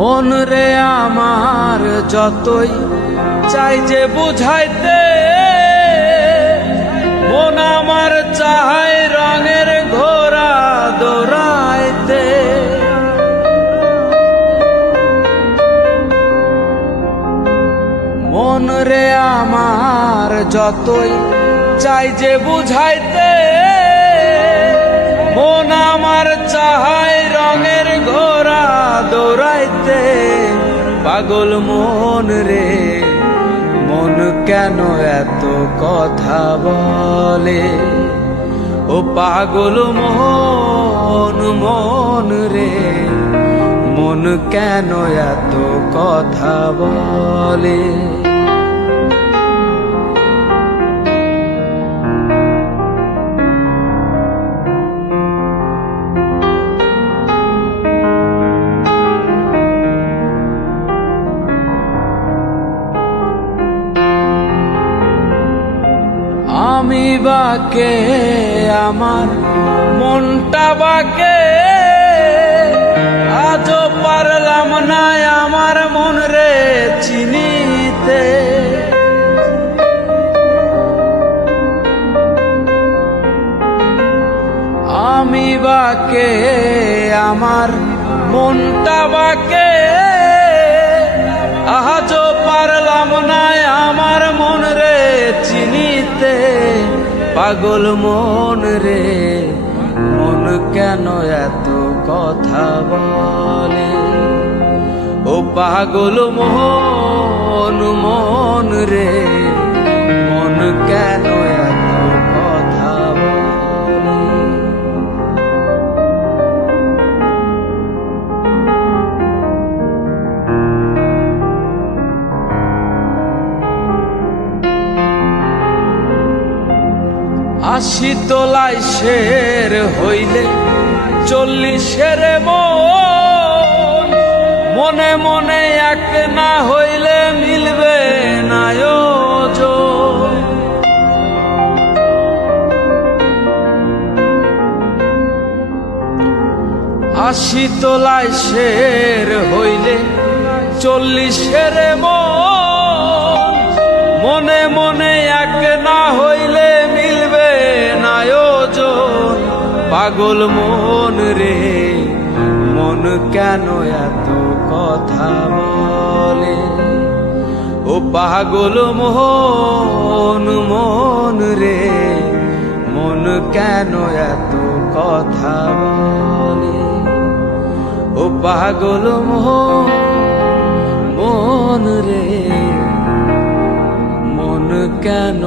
মন রে আমার যতই চাই যে বুঝাইতে, মন আমার চায় রঙের ঘোড়া দৌড়াইতে। মন রে আমার যতই চাই যে বুঝাইতে, মন আমার চায় রঙের ঘোড়া দৌড়াইতে। পাগল মন রে, মন কেন এত কথা বলে? ও পাগল মন, মন রে, মন কেন এত কথা বলে? আমি বাকে, আমার মনটা বাকে, আজও পারলাম না আমার মন রে চিনিতে। আমি বাকে, আমার মনটা বাকে, আজও পারলাম না আমার মন রে চিনিতে। পাগল মন রে, মন কেন এত কথা বলে? ও পাগল মন, মন রে, মন কেন এত কথা বলে? আশি তোলাই শের হইলে 40-এর মন, মনে মনে এক না হইলে মিলবে না ওজন। আশি তোলাই শের হইলে 40-এর মন, মনে মনে এক না হইলে মিলবে না ওজন। পাগল মন রে, মন কেন এত কথা বলে? ও পাগল মন, মন রে, মন কেন এত কথা বলে? ও পাগল মন, মন রে, মন কেন